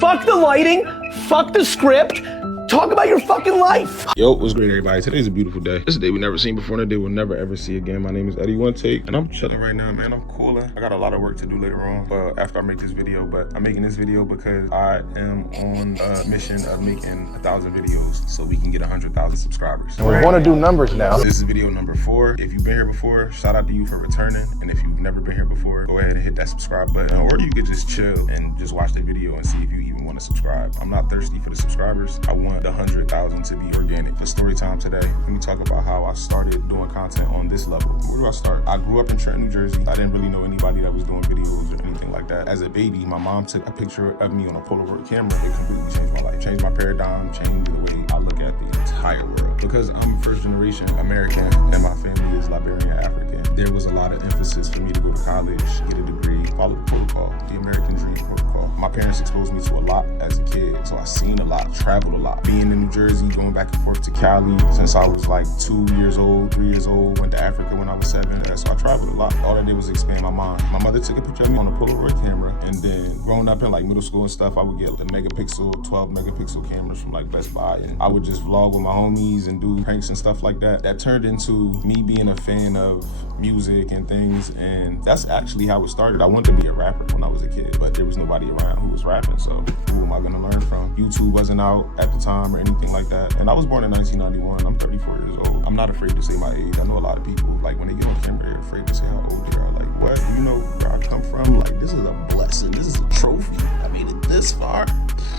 Fuck the lighting, fuck the script, talk about your fucking life. Yo, what's great, everybody? Today's a beautiful day. This is a day we've never seen before and a day we'll never ever see again. My name is Eddie One Take, and I'm chilling right now, man. I'm cooling. I got a lot of work to do later on, but after I make this video, but I'm making this video because I am on a mission of making 1,000 videos so we can get 100,000 subscribers. And we want to do numbers now. This is video number 4. If you've been here before, shout out to you for returning. And if you've never been here before, go ahead and hit that subscribe button. Or you could just chill and just watch the video and see if you even want to subscribe. I'm not thirsty for the subscribers. I want the 100,000 to be organic. For story time today, let me talk about how I started doing content on this level. Where do I start? I grew up in Trenton, New Jersey. I didn't really know anybody that was doing videos or anything like that. As a baby, my mom took a picture of me on a Polaroid camera. It completely changed my life, changed my paradigm, changed the way I look at the entire world. Because I'm first generation American and my family is Liberian African, there was a lot of emphasis for me to go to college, get a degree, follow the protocol, the American dream protocol. My parents exposed me to a lot as a kid, so I seen a lot, traveled a lot. Being in New Jersey, going back and forth to Cali since I was like 2 years old, 3 years old, went to Africa when I was 7, so I traveled a lot. All I did was expand my mind. My mother took a picture of me on a Polaroid camera, and then growing up in like middle school and stuff, I would get the megapixel, 12 megapixel cameras from like Best Buy, and I would just vlog with my homies and do pranks and stuff like that. That turned into me being a fan of music and things, and that's actually how it started. I wanted to be a rapper when I was a kid, but there was nobody around who was rapping, so who am I gonna learn from? YouTube wasn't out at the time or anything like that, and I was born in 1991. I'm 34 years old. I'm not afraid to say my age. I know a lot of people, like when they get on camera, they're afraid to say how old they are. Like, what? Do you know where I come from? Like, this is a blessing. This is a trophy. I made it this far.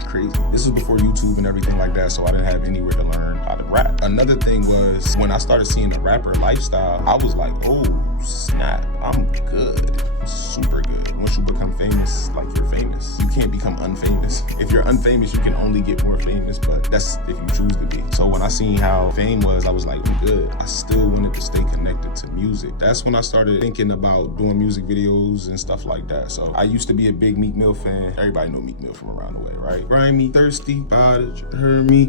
Crazy. This was before YouTube and everything like that, so I didn't have anywhere to learn how to rap. Another thing was when I started seeing the rapper lifestyle, I was like, oh snap, I'm good. I'm super good. Once you become famous, like you're famous. You can't become unfamous. If you're unfamous, you can only get more famous, but that's if you choose to be. So when I seen how fame was, I was like, I'm good. I still wanted to stay connected to music. That's when I started thinking about doing music videos and stuff like that. So I used to be a big Meek Mill fan. Everybody know Meek Mill from around the way, right? Grimy, thirsty, body, heard me.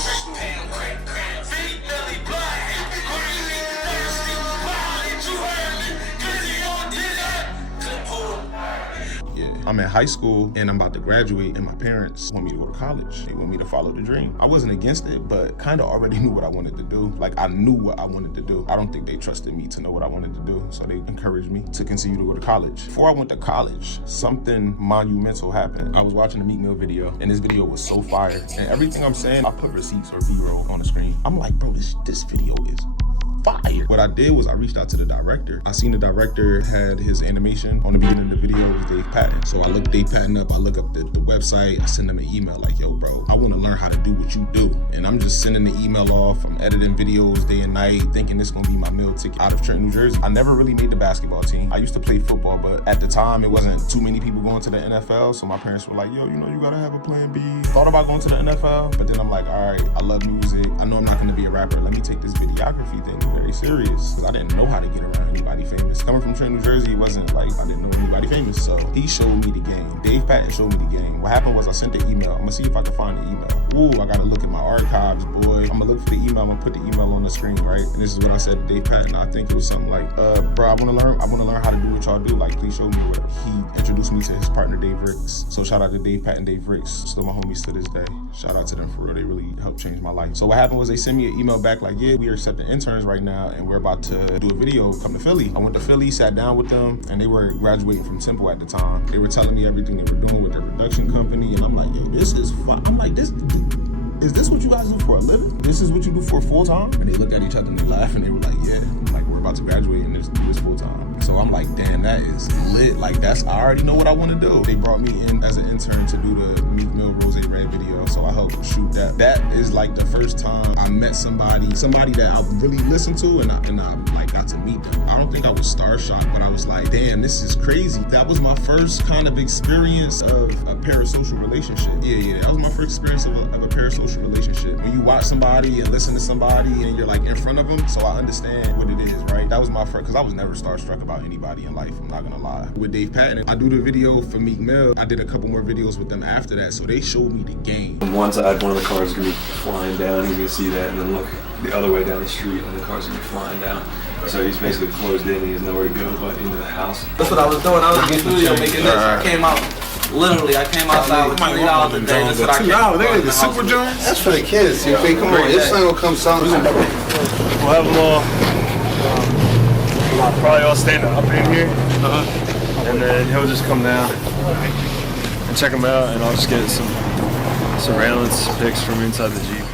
I'm in high school and I'm about to graduate, and my parents want me to go to college. They want me to follow the dream. I wasn't against it, but kind of already knew what I wanted to do. Like, I knew what I wanted to do. I don't think they trusted me to know what I wanted to do, so they encouraged me to continue to go to college. Before I went to college, something monumental happened. I was watching a Meek Mill video, and this video was so fire. And everything I'm saying, I put receipts or B-roll on the screen. I'm like, bro, this video is fire. What I did was I reached out to the director. I seen the director had his animation on the beginning of the video was Dave Patton. So I looked Dave Patton up, I look up the website, I send him an email like, yo bro, I wanna learn how to do what you do. And I'm just sending the email off, I'm editing videos day and night, thinking this gonna be my meal ticket out of Trenton, New Jersey. I never really made the basketball team. I used to play football, but at the time it wasn't too many people going to the NFL. So my parents were like, yo, you know, you gotta have a plan B. Thought about going to the NFL, but then I'm like, all right, I love music. I know I'm not gonna be a rapper. Let me take this videography thing very serious, because I didn't know how to get around anybody famous. Coming from Trenton, New Jersey, it wasn't like I didn't know anybody famous. So he showed me the game. Dave Patton showed me the game. What happened was I sent the email. I'm gonna see if I can find the email. Ooh, I gotta look at my archives, boy. I'm gonna look for the email. I'm gonna put the email on the screen, right? And this is what I said to Dave Patton. I think it was something like, bro, I wanna learn how to do what y'all do. Like, please show me whatever. He introduced me to his partner, Dave Ricks. So shout out to Dave Patton, Dave Ricks. Still my homies to this day. Shout out to them for real. They really helped change my life. So what happened was they sent me an email back like, yeah, we are accepting interns right now, and we're about to do a video, come to Philly. I went to Philly, sat down with them, and they were graduating from Temple at the time. They were telling me everything they were doing with their production company, and I'm like, yo, this is fun. I'm like, is this what you guys do for a living? This is what you do for full time? And they looked at each other and they laughed and they were like, yeah. I'm like, we're about to graduate and do this full time. So I'm like, damn, that is lit. Like, I already know what I want to do. They brought me in as an intern to do the Meek Mill Rosé Red video, so I helped shoot that. That is like the first time I met somebody that I really listened to, and I like got to meet them. I don't think I was starstruck, but I was like, damn, this is crazy. That was my first kind of experience of a parasocial relationship. Yeah, that was my first experience of a parasocial relationship. When you watch somebody and listen to somebody and you're like in front of them, so I understand what it is, right? That was my first, because I was never starstruck about anybody in life, I'm not gonna lie. With Dave Patton, I do the video for Meek Mill. I did a couple more videos with them after that, so they showed me the game. On one side, one of the cars is gonna be flying down, you can see that, and then look the other way down the street, and the car's gonna be flying down. So he's basically closed in, he has nowhere to go but into the house. That's what I was doing. I was in the studio making this. I came out Literally, I came outside with $20 a day just so I $2, they could the Super Jones. That's for the kids. You think, come on, your son will come soon. We'll have them all, probably all standing up in here. And then he'll just come down and check them out, and I'll just get some surveillance pics from inside the Jeep.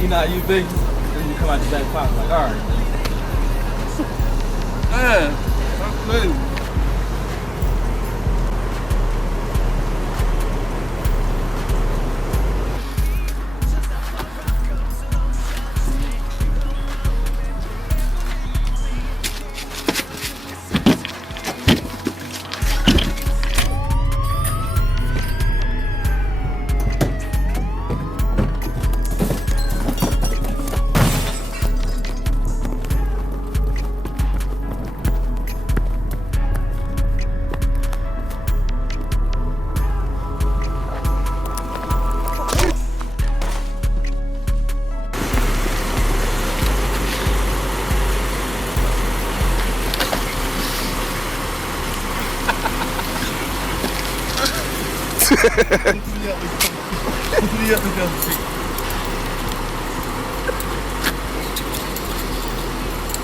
You know how you think? Then you come out the back pocket like, all right.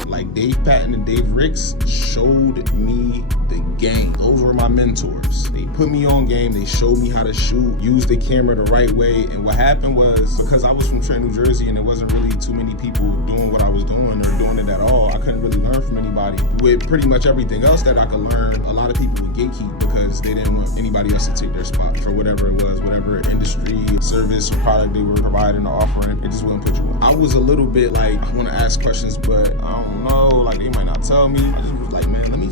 Like Dave Patton and Dave Ricks showed me the game. Those were my mentors. They put me on game. They showed me how to shoot, use the camera the right way. And what happened was, because I was from Trenton, New Jersey, and there wasn't really too many people doing what I was doing or doing it at all, I couldn't really learn from anybody. With pretty much everything else that I could learn, a lot of people would gatekeep because they didn't want anybody else to take their spot for whatever it was, whatever industry, service, or product they were providing or offering. It just wouldn't put you on. I was a little bit like, I want to ask questions, but I don't know, like they might not tell me. I just was like, man, let me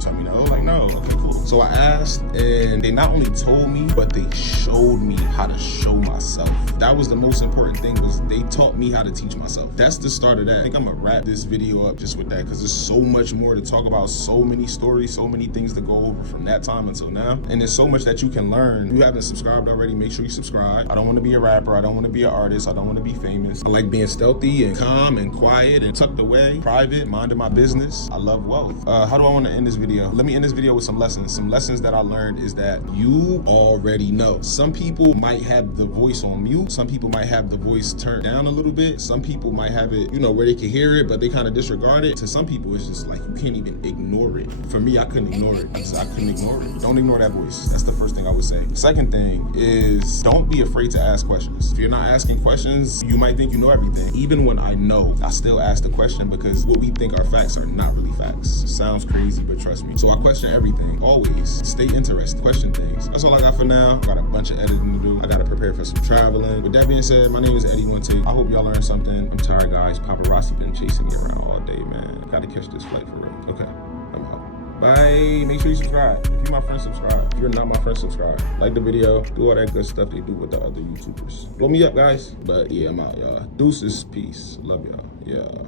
tell me no. Like, no, okay, cool. So I asked, and they not only told me, but they showed me how to show myself. That was the most important thing, was they taught me how to teach myself. That's the start of that. I think I'm gonna wrap this video up just with that, because there's so much more to talk about, so many stories, so many things to go over from that time until now. And there's so much that you can learn. If you haven't subscribed already, make sure you subscribe. I don't want to be a rapper. I don't want to be an artist. I don't want to be famous. I like being stealthy and calm and quiet and tucked away, private, minding my business. I love wealth. How do I want to end this video? Let me end this video with some lessons. Some lessons that I learned is that you already know. Some people might have the voice on mute. Some people might have the voice turned down a little bit. Some people might have it, you know, where they can hear it, but they kind of disregard it. To some people, it's just like, you can't even ignore it. For me, I couldn't ignore it. I couldn't ignore it. Don't ignore that voice. That's the first thing I would say. Second thing is, don't be afraid to ask questions. If you're not asking questions, you might think you know everything. Even when I know, I still ask the question, because what we think are facts are not really facts. Sounds crazy, but trust me. So I question everything, always. Stay interested, question things. That's all I got for now. I got a bunch of editing to do. I gotta prepare for some traveling. With that being said, my name is Eddie One Take. I hope y'all learned something. I'm tired, guys. Paparazzi been chasing me around all day, man. Gotta catch this flight for real. Okay, I'm out. Bye. Make sure you subscribe. If you're my friend, subscribe. If you're not my friend, subscribe. Like the video. Do all that good stuff they do with the other YouTubers. Blow me up, guys. But yeah, I'm out, y'all. Deuces. Peace. Love y'all. Yeah.